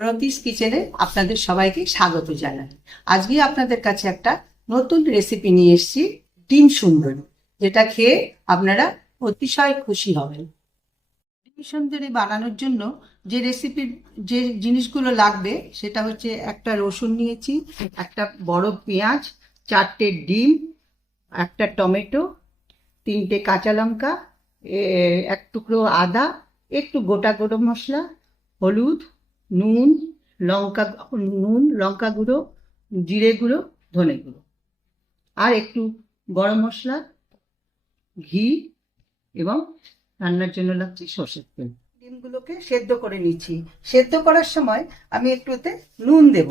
রতিস কিচেনে আপনাদের সবাইকে স্বাগত জানাই। আজকে আপনাদের কাছে একটা নতুন রেসিপি নিয়ে এসেছি, ডিম সুন্দরী, যেটা খেয়ে আপনারা অতিশয় খুশি হবেন। ডিম সুন্দরী বানানোর জন্য যে জিনিসগুলো লাগবে সেটা হচ্ছে একটা রসুন নিয়েছি, একটা বড় পেঁয়াজ, 4টে ডিম, একটা টমেটো, 3টে কাঁচা লঙ্কা, এক টুকরো আদা, একটু গোটা গরম মশলা, হলুদ, নুন, লঙ্কা নুন, লঙ্কা গুঁড়ো, জিরে গুঁড়ো, ধনে গুঁড়ো, আর একটু গরম মশলা, ঘি, এবং রান্নার জন্য লাগছে সর্ষের তেল। ডিমগুলোকে সেদ্ধ করে নিচ্ছি। সেদ্ধ করার সময় আমি একটু এতে নুন দেব।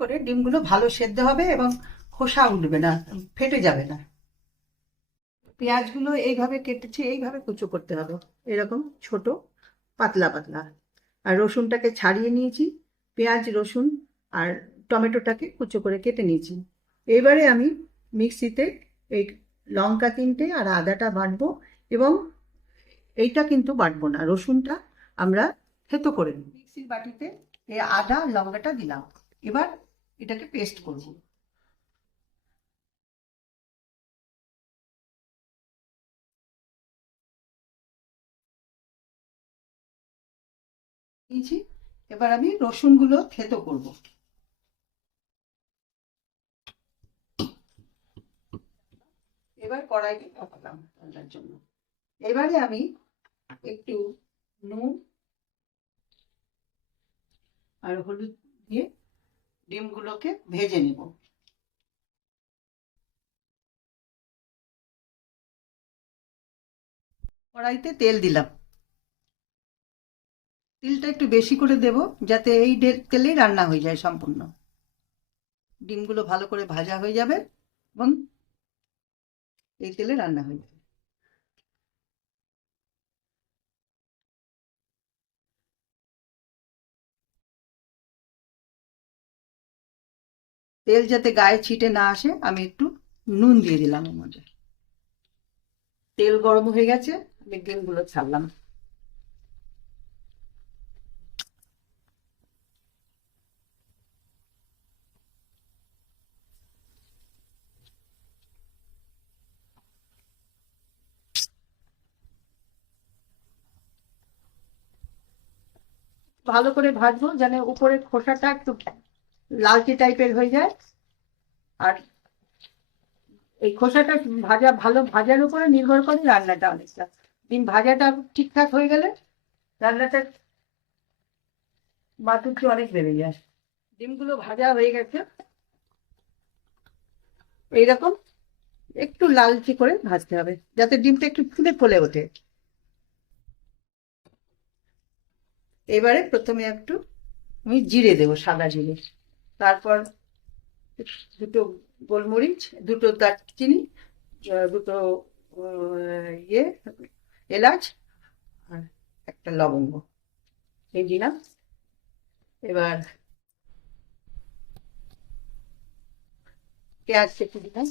করে ডিমগুলো ভালো সেদ্ধ হবে এবং খোসা উঠবে না, ফেটে যাবে না। পেঁয়াজগুলো এইভাবে কেটেছি, এইভাবে কুচো করতে হবে, এরকম ছোট পাতলা পাতলা। আর রসুনটাকে ছাড়িয়ে নিয়েছি, পেঁয়াজ, রসুন আর টমেটোটাকে কুচো করে কেটে নিয়েছি। এবারে আমি মিক্সিতে এই লঙ্কা 3টে আর আদাটা বাটবো, এবং এইটা কিন্তু বাটবো না, রসুনটা আমরা থেতো করে নিই। মিক্সির বাটিতে এই আদা আর লঙ্কাটা দিলাম, এবার এটাকে পেস্ট করবো। নিয়েছি, এবার আমি রসুনগুলো থেতো করব। এবার কড়াইতে পাকালাম রান্নার জন্য। এবারে আমি একটু নুন আর হলুদ দিয়ে ডিমগুলোকে ভেজে নেব। কড়াইতে তেল দিলাম, তেলটা একটু বেশি করে দেব যাতে এই তেলেই রান্না হয়ে যায় সম্পূর্ণ। ডিমগুলো ভালো করে ভাজা হয়ে যাবে এবং এই তেলে রান্না হয়ে যাবে। তেল যাতে গায়ে ছিটে না আসে আমি একটু নুন দিয়ে দিলাম এর মধ্যে। তেল গরম হয়ে গেছে, আমি ডিমগুলো ছাড়লাম। ভালো করে ভাজবো যেন উপরের খোসাটা একটু লালচে টাইপের হয়ে যায়। আর এই খোসাটা ভালো ভাজার উপরে নির্ভর করে রান্নাটা অনেকটা। ডিম ভাজাটা ঠিকঠাক হয়ে গেলে রান্নাটার মাধুর্য অনেক বেড়ে যায়। ডিমগুলো ভাজা হয়ে গেছে, এইরকম একটু লালচে করে ভাজতে হবে যাতে ডিমটা একটু ফুলে ফুলে ওঠে। এবারে প্রথমে একটু আমি জিরে দেবো, সাদা জিরে, তারপর দুটো গোলমরিচ, দুটো দারচিনি, দুটো ইয়ে এলাচ, আর একটা লবঙ্গ, এই দিলাম। এবার পেঁয়াজ কেটে দিলাম,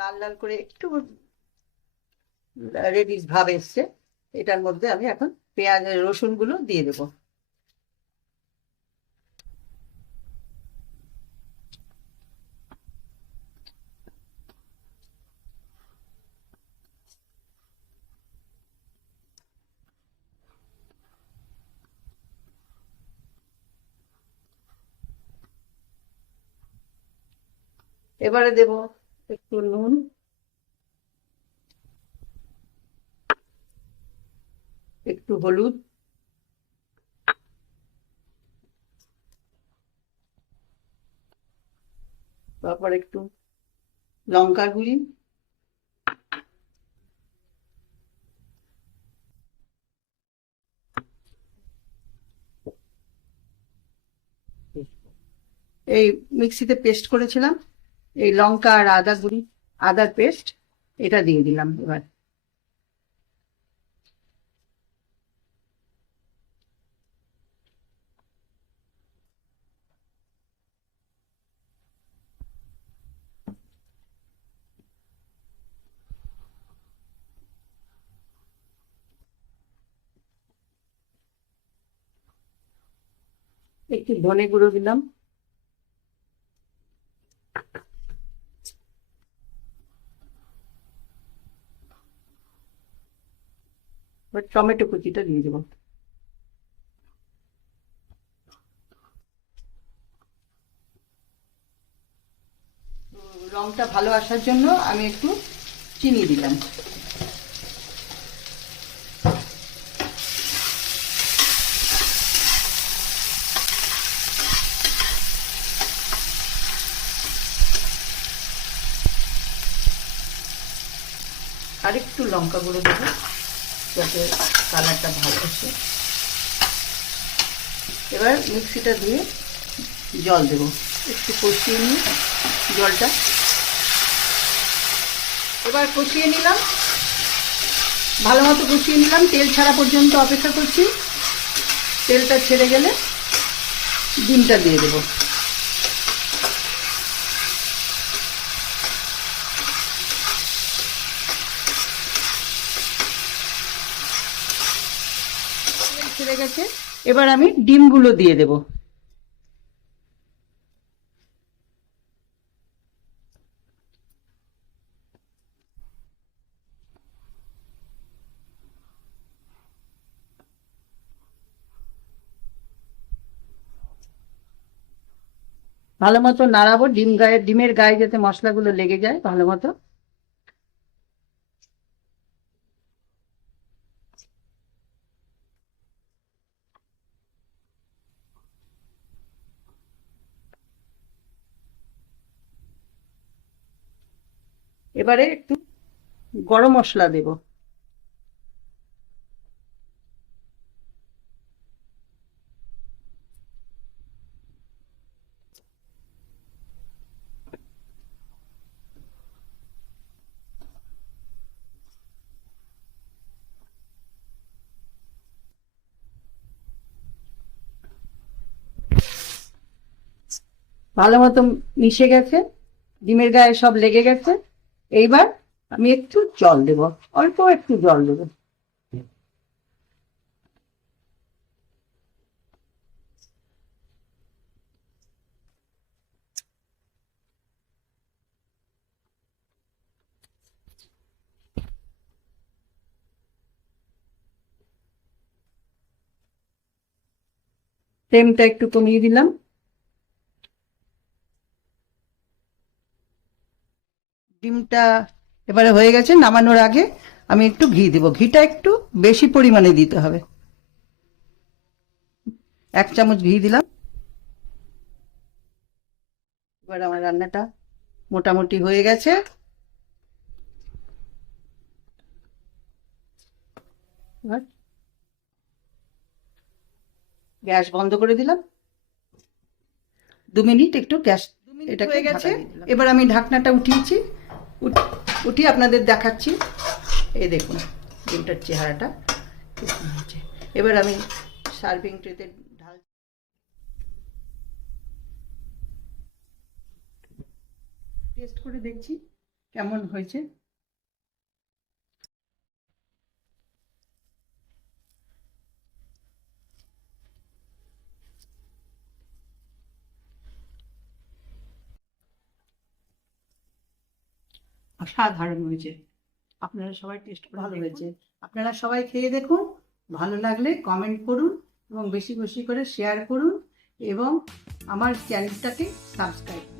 লাল লাল করে একটু রেডিশ ভাব এসছে। এটার মধ্যে আমি এখন পেঁয়াজ রসুন গুলো দিয়ে দেবো। এবারে দেব একটু নুন, একটু হলুদ, তারপর একটু লঙ্কার গুঁড়ি, এই মিক্সিতে পেস্ট করেছিলাম এই লঙ্কা আর আদা গুঁড়ি, আদার পেস্ট, এটা দিয়ে দিলাম। এবার একটু ধনে গুঁড়ো দিলাম, এবার টমেটো কুচিটা দিয়ে দেবো। রংটা ভালো আসার জন্য আমি একটু চিনি দিলাম। আর একটু লঙ্কা গুঁড়ো দেবো যাতে কালারটা ভালো আসে। এবার মিক্সিটা দিয়ে জল দেবো, একটু কষিয়ে নিয়ে জলটা। এবার কষিয়ে নিলাম, ভালো মতো কষিয়ে নিলাম, তেল ছাড়া পর্যন্ত অপেক্ষা করছি। তেলটা ছেড়ে গেলে ডিমটা দিয়ে দেবো। তেল ছেড়ে গেছে, এবার আমি ডিমগুলো দিয়ে দেবো। ভালো মতো নাড়াবো, ডিমের গায়ে যাতে মশলাগুলো লেগে যায় ভালো মতো। এবারে একটু গরম মশলা দেব। ভালো মতো মিশে গেছে, ডিমের গায়ে সব লেগে গেছে। এইবার আমি একটু জল দেব, অল্প একটু জল দেব। ফ্লেমটা একটু কমিয়ে দিলাম। ডিমটা এবারে হয়ে গেছে, নামানোর আগে আমি একটু ঘি দেবো। ঘিটা একটু বেশি পরিমাণে দিতে হবে, 1 চামচ ঘি দিলাম। এবার আমার রান্নাটা মোটামুটি হয়ে গেছে। এবার গ্যাস বন্ধ করে দিলাম। 2 মিনিট একটু গ্যাস, এটা হয়ে গেছে। এবার আমি ঢাকনাটা উঠিয়েছি, উঠিয়ে আপনাদের দেখাচ্ছি। এই দেখুন ডিমটার চেহারাটা। এবার আমি সার্ভিং ট্রেতে ঢাল, টেস্ট করে দেখছি কেমন হয়েছে। অসাধারণ হয়েছে। আপনারা সবাই টেস্ট করে ভালো হয়েছে, আপনারা সবাই খেয়ে দেখুন। ভালো লাগলে কমেন্ট করুন এবং বেশি বেশি করে শেয়ার করুন এবং আমার চ্যানেলটাকে সাবস্ক্রাইব করুন।